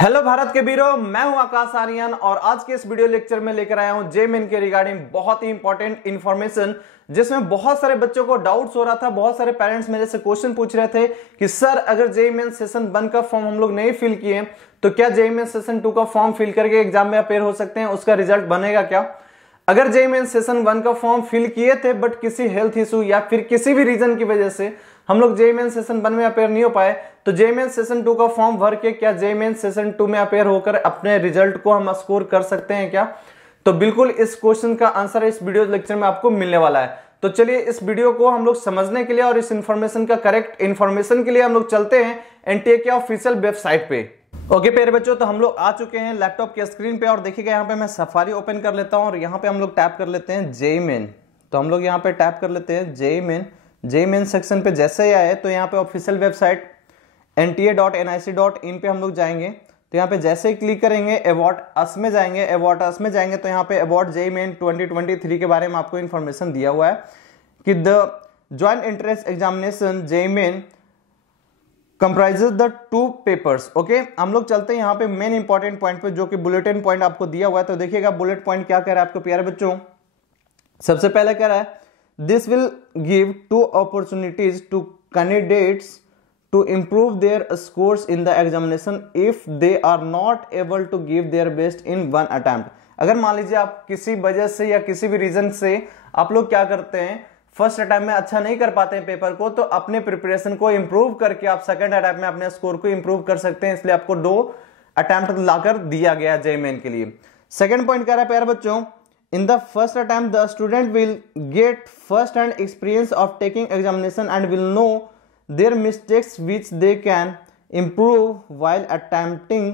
Hello Bharat के वीरों, मैं हूं आकाश आर्यन और आज के इस वीडियो लेक्चर में लेकर आया हूं जेईई के रिगार्डिंग बहुत ही इंपॉर्टेंट इंफॉर्मेशन, जिसमें बहुत सारे बच्चों को डाउट्स हो रहा था। बहुत सारे पेरेंट्स मेरे से क्वेश्चन पूछ रहे थे कि सर अगर जेईई सेशन 1 का फॉर्म हम लोग नहीं फिल किए तो क्या जेईई सेशन 2 का फॉर्म फिल करके एग्जाम में अपेयर हो सकते हैं, उसका रिजल्ट बनेगा क्या? अगर जेईई सेशन 1 का फॉर्म फिल किए थे बट किसी हेल्थ इशू या फिर किसी भी रीजन की वजह से हम लोग जेईई सेशन 1 में अपेयर नहीं हो पाए तो जेईई सेशन 2 का फॉर्म भर के क्या जेईई सेशन 2 में अपेयर होकर अपने रिजल्ट को हम स्कोर कर सकते हैं क्या? तो बिल्कुल इस क्वेश्चन का आंसर इस वीडियो लेक्चर में आपको मिलने वाला है। तो चलिए इस वीडियो को हम लोग समझने के लिए और इस इंफॉर्मेशन का करेक्ट इंफॉर्मेशन के लिए हम लोग चलते हैं एनटीए के ऑफिशियल वेबसाइट पे। ओके प्यारे बच्चों, तो हम लोग आ चुके हैं लैपटॉप के स्क्रीन पे और देखिएगा यहाँ पे मैं सफारी ओपन कर लेता हूँ और यहाँ पे हम लोग टैप कर लेते हैं जेईई। तो हम लोग यहाँ पे टैप कर लेते हैं जेईई सेक्शन पे जैसे ही आए तो यहाँ पे ऑफिशियल वेबसाइट nta.nic.in पे हम लोग जाएंगे। तो यहाँ पे जैसे ही क्लिक करेंगे अबाउट अस में जाएंगे तो यहाँ पे अबाउट जेईई 2023 के बारे में आपको इन्फॉर्मेशन दिया हुआ है कि the joint entrance examination JEE comprises the 2 papers. Okay, हम लोग चलते हैं यहाँ पे मेन इंपॉर्टेंट पॉइंट पे जो कि बुलेटिन पॉइंट आपको दिया हुआ है। तो देखिएगा बुलेट पॉइंट क्या कह रहा है आपको प्यारे बच्चों। सबसे पहले कह रहा है this will give 2 opportunities to candidates to improve their scores in the examination if they are not able to give their best in one attempt। अगर मान लीजिए आप किसी वजह से या किसी भी रीजन से आप लोग क्या करते हैं, फर्स्ट अटेम्प्ट में अच्छा नहीं कर पाते हैं पेपर को, तो अपने प्रिपरेशन को इंप्रूव करके आप सेकंड अटेम्प्ट में अपने स्कोर को इंप्रूव कर सकते हैं। इसलिए आपको 2 अटेम्प्ट लाकर दिया गया जेईई के लिए। सेकंड पॉइंट कह रहा है प्यारे बच्चों, in the first attempt the student will get first hand experience of taking examination and will know their mistakes which they can improve while attempting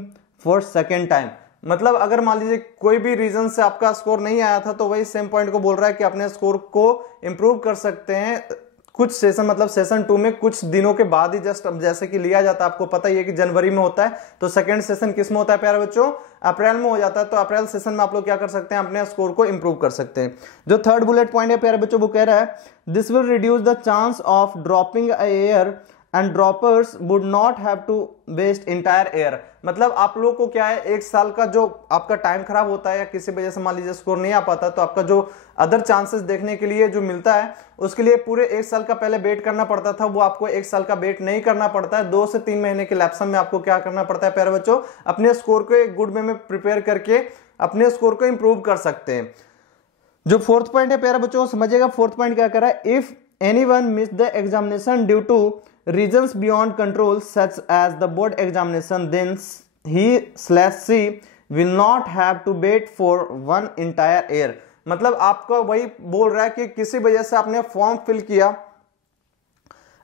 for second time। मतलब अगर मान लीजिए कोई भी रीजन से आपका स्कोर नहीं आया था तो वही सेम पॉइंट को बोल रहा है कि अपने स्कोर को इंप्रूव कर सकते हैं कुछ सेशन, मतलब सेशन 2 में कुछ दिनों के बाद ही, जस्ट जैसे कि लिया जाता है, आपको पता ही है कि जनवरी में होता है, तो सेकंड सेशन किस में होता है प्यारे बच्चों? अप्रैल में हो जाता है। तो अप्रैल सेशन में आप लोग क्या कर सकते हैं, अपने स्कोर को इंप्रूव कर सकते हैं। जो थर्ड बुलेट पॉइंट है प्यारे बच्चों वो कह रहा है this will reduce the chance of dropping a year and droppers would not have to waste entire year. मतलब आप लोगों को क्या है, एक साल का जो आपका टाइम खराब होता है या किसी वजह से मान लीजिए स्कोर नहीं आ पाता तो आपका जो अदर चांसेस देखने के लिए जो मिलता है उसके लिए पूरे 1 साल का पहले वेट करना पड़ता था, वो आपको 1 साल का वेट नहीं करना पड़ता है। 2 से 3 महीने के लैप्सन में आपको क्या करना पड़ता है प्यारे बच्चों, अपने स्कोर को एक गुड वे में प्रिपेयर करके अपने स्कोर को इंप्रूव कर सकते हैं। जो फोर्थ पॉइंट है प्यारे बच्चों समझिएगा, फोर्थ पॉइंट क्या कर रहा है, if anyone miss the examination due to reasons beyond control such as the board examination then he/she will not have to wait for one entire year। मतलब आपको वही बोल रहा है कि किसी वजह से आपने फॉर्म फिल किया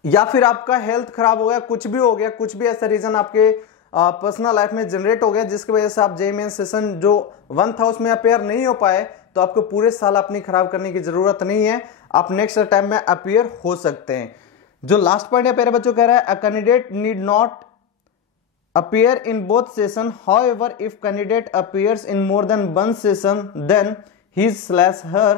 या फिर आपका हेल्थ खराब हो गया, कुछ भी हो गया, कुछ भी ऐसा रीजन आपके पर्सनल लाइफ में जनरेट हो गया जिसकी वजह से आप जेईई सेशन जो 1 था उसमें अपेयर नहीं हो पाए, तो आपको पूरे साल अपनी खराब करने की जरूरत नहीं है, आप नेक्स्ट टाइम में अपेयर हो सकते हैं। जो लास्ट पॉइंट है प्यारे बच्चों कह रहा है a candidate need not appear in both session, however if candidate appears in more than 1 session then his/her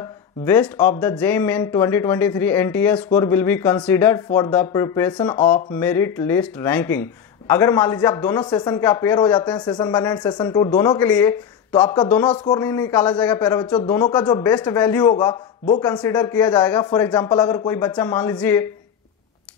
best of the JEE 2023 NTA score will be considered for the preparation of merit list ranking। अगर मान लीजिए आप दोनों session के appear हो जाते हैं, session 1 and session 2 दोनों के लिए, तो आपका दोनों स्कोर नहीं निकाला जाएगा प्यारे बच्चों, दोनों का जो बेस्ट वैल्यू होगा वो कंसीडर किया जाएगा। फॉर एग्जांपल अगर कोई बच्चा मान लीजिए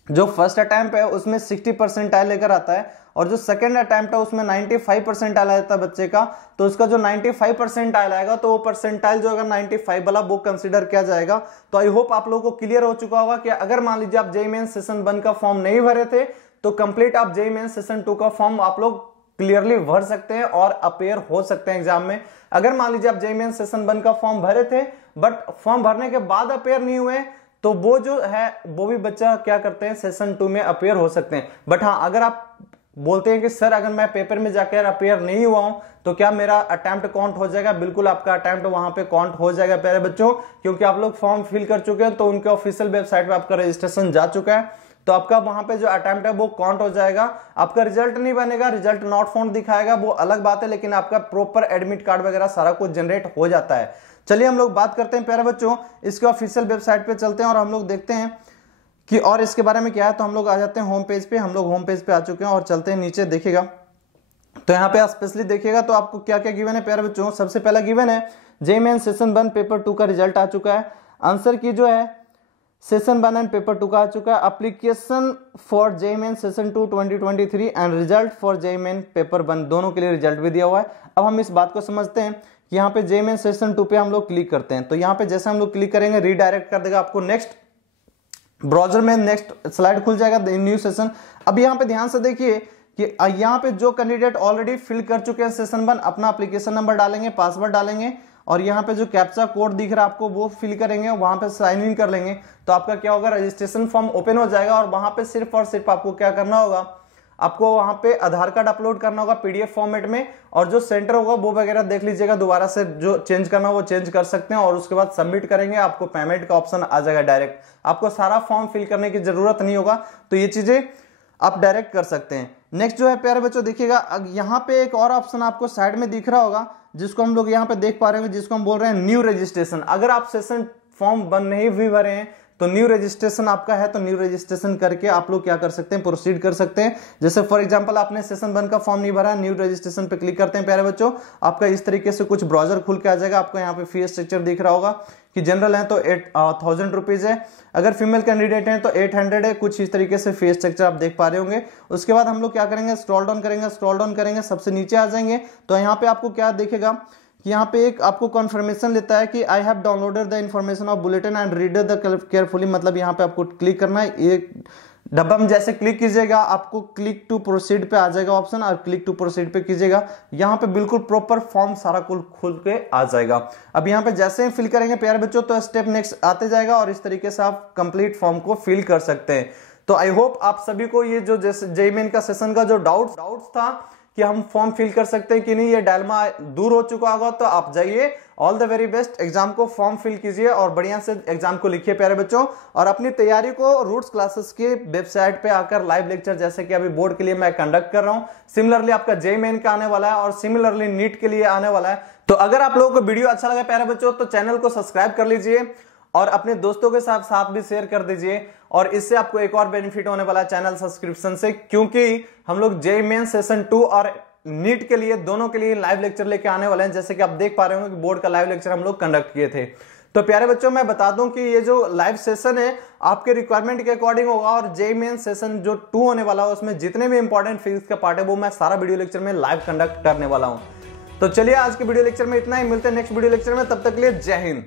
जो फर्स्ट अटेम्प्ट है उसमें 60 परसेंटाइल लेकर आता है और जो सेकंड अटेम्प्ट है उसमें 95 परसेंटाइल आता है बच्चे का, तो उसका जो 95 परसेंटाइल आएगा तो वो परसेंटाइल जो अगर 95 वाला वो कंसीडर किया जाएगा। तो आई होप आप लोगों को क्लियर हो चुका होगा कि अगर मान लीजिए आप जेईई सेशन 1 का फॉर्म नहीं भरे थे तो कंप्लीट आप जेईई सेशन 2 का फॉर्म आप लोग क्लियरली भर सकते हैं और अपेयर हो सकते हैं एग्जाम में। अगर मान लीजिए आप जेईई सेशन 1 का फॉर्म भरे थे बट फॉर्म भरने के बाद अपेयर नहीं हुए तो वो जो है वो भी बच्चा क्या करते हैं, सेशन 2 में अपेयर हो सकते हैं। बट हाँ, अगर आप बोलते हैं कि सर अगर मैं पेपर में जाकर अपेयर नहीं हुआ हूं तो क्या मेरा अटेम्प्ट काउंट हो जाएगा? बिल्कुल आपका अटेम्प्ट वहां पे काउंट हो जाएगा प्यारे बच्चों, क्योंकि आप लोग फॉर्म फिल कर चुके हैं तो उनके ऑफिशियल वेबसाइट पे आपका रजिस्ट्रेशन जा चुका है, तो आपका वहां पे जो अटेम्प्ट है वो काउंट हो जाएगा। आपका रिजल्ट नहीं बनेगा, रिजल्ट नॉट फाउंड दिखाएगा, वो अलग बात है, लेकिन आपका प्रॉपर एडमिट कार्ड वगैरह सारा कुछ जनरेट हो जाता है। चलिए हम लोग बात करते हैं प्यारे बच्चों, इसके ऑफिशियल वेबसाइट पे चलते हैं और हम लोग देखते हैं कि और इसके बारे में क्या है। तो हम लोग आ जाते हैं होम पेज पे, हम लोग होम पेज पे आ चुके हैं और चलते हैं नीचे। देखिएगा तो यहाँ पे स्पेशली देखिएगा तो आपको क्या क्या गिवन है प्यारे बच्चों। सबसे पहला गिवन है जेईई मेन सेशन 1 पेपर 2 का रिजल्ट आ चुका है। आंसर की जो है सेशन 1 एंड पेपर 2 का आ चुका है। Application for JEE main session 2 2023 and result for JEE main paper 1 दोनों के लिए रिजल्ट भी दिया हुआ है। अब हम इस बात को समझते हैं कि यहाँ पे जेईई मेन सेशन 2 पे हम लोग क्लिक करते हैं, तो यहाँ पे जैसे हम लोग क्लिक करेंगे रीडायरेक्ट कर देगा आपको नेक्स्ट ब्राउजर में, नेक्स्ट स्लाइड खुल जाएगा न्यू सेशन। अब यहाँ पे ध्यान से देखिए कि यहाँ पे जो कैंडिडेट ऑलरेडी फिल कर चुके हैं सेशन 1 अपना एप्लीकेशन नंबर डालेंगे, पासवर्ड डालेंगे और यहाँ पे जो कैप्चा कोड दिख रहा है आपको वो फिल करेंगे, वहां पे साइन इन कर लेंगे, तो आपका क्या होगा रजिस्ट्रेशन फॉर्म ओपन हो जाएगा और वहां पे सिर्फ और सिर्फ आपको क्या करना होगा, आपको वहां पे आधार कार्ड अपलोड करना होगा पीडीएफ फॉर्मेट में और जो सेंटर होगा वो वगैरह देख लीजिएगा, दोबारा से जो चेंज करना वो चेंज कर सकते हैं और उसके बाद सबमिट करेंगे, आपको पेमेंट का ऑप्शन आ जाएगा डायरेक्ट। आपको सारा फॉर्म फिल करने की जरूरत नहीं होगा, तो ये चीजें आप डायरेक्ट कर सकते हैं। नेक्स्ट जो है प्यारे बच्चों देखिएगा यहाँ पे एक और ऑप्शन आपको साइड में दिख रहा होगा जिसको हम लोग यहाँ पे देख पा रहे हैं, जिसको हम बोल रहे हैं न्यू रजिस्ट्रेशन। अगर आप सेशन फॉर्म नहीं भी भरे हैं तो न्यू रजिस्ट्रेशन आपका है, तो न्यू रजिस्ट्रेशन करके आप लोग क्या कर सकते हैं, प्रोसीड कर सकते हैं। जैसे फॉर एग्जांपल आपने सेशन 1 का फॉर्म नहीं भरा, न्यू रजिस्ट्रेशन पे क्लिक करते हैं प्यारे बच्चों, आपका इस तरीके से कुछ ब्राउजर खुल के आ जाएगा। आपको यहाँ पे फी स्ट्रक्चर दिख रहा होगा कि जनरल है तो 8,000 रुपीज है, अगर फीमेल कैंडिडेट हैं तो 800 है, कुछ इस तरीके से फी स्ट्रक्चर आप देख पा रहे होंगे। उसके बाद हम लोग क्या करेंगे, स्क्रॉल डाउन करेंगे, सबसे नीचे आ जाएंगे तो यहाँ पे आपको क्या दिखेगा कि यहाँ पे एक आपको कॉन्फर्मेशन लेता है कि I have downloaded the information of bulletin and read the carefully, मतलब यहाँ पे आपको क्लिक करना है। एक डब्बा में जैसे क्लिक कीजिएगा आपको क्लिक टू प्रोसीड पे आ जाएगा ऑप्शन और क्लिक टू प्रोसीड पे कीजिएगा, यहाँ पे बिल्कुल प्रॉपर फॉर्म सारा कुल खुल के आ जाएगा। अब यहाँ पे जैसे ही फिल करेंगे प्यारे बच्चों तो स्टेप नेक्स्ट आते जाएगा और इस तरीके से आप कंप्लीट फॉर्म को फिल कर सकते हैं। तो आई होप आप सभी को ये जो जैसे जेईई मेन का सेशन का जो डाउट्स था कि हम फॉर्म फिल कर सकते हैं कि नहीं, ये डायलेमा दूर हो चुका होगा। तो आप जाइए, all the very best, exam को फॉर्म फिल कीजिए और बढ़िया से एग्जाम को लिखिए प्यारे बच्चों। और अपनी तैयारी को रूट्स क्लासेस की वेबसाइट पे आकर लाइव लेक्चर जैसे कि अभी बोर्ड के लिए मैं कंडक्ट कर रहा हूं, सिमिलरली आपका जेईई मेन का आने वाला है और सिमिलरली नीट के लिए आने वाला है। तो अगर आप लोगों को वीडियो अच्छा लगा प्यारे बच्चों तो चैनल को सब्सक्राइब कर लीजिए और अपने दोस्तों के साथ भी शेयर कर दीजिए। और इससे आपको एक और बेनिफिट होने वाला है चैनल सब्सक्रिप्शन से, क्योंकि हम लोग जेईई मेन सेशन 2 और नीट के लिए दोनों के लिए लाइव लेक्चर लेके आने वाले हैं। जैसे कि आप देख पा रहे होंगे कि बोर्ड का लाइव लेक्चर हम लोग कंडक्ट किए थे। तो प्यारे बच्चों मैं बता दूं कि ये जो लाइव सेशन है आपके रिक्वायरमेंट के अकॉर्डिंग होगा और जेईई मेन सेशन जो 2 होने वाला है उसमें जितने भी इंपॉर्टेंट फिजिक्स का पार्ट है वो मैं सारा वीडियो लेक्चर में लाइव कंडक्ट करने वाला हूं। तो चलिए आज के वीडियो लेक्चर में इतना ही, मिलते हैं नेक्स्ट वीडियो लेक्चर में, तब तक के लिए जय हिंद।